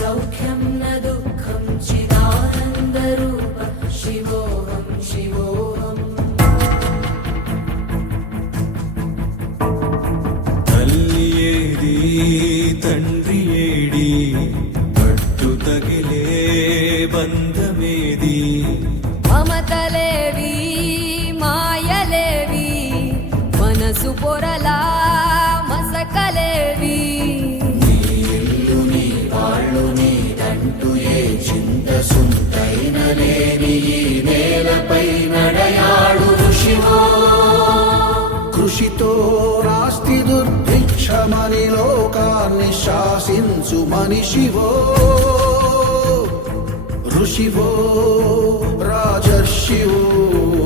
सौख्यं न दुःखं चिदानन्दरूप शिवोऽहं शिवोऽहम् तल्लियेडि तण्ड्रियेडि पट्टु तगिले बन्द మనసు పొరలా మసకలేవి. కృషితో రాస్తి దుర్భిక్షమని లోకాన్ని శాసించు మనిషివో. ఋషివో రాజర్షివో.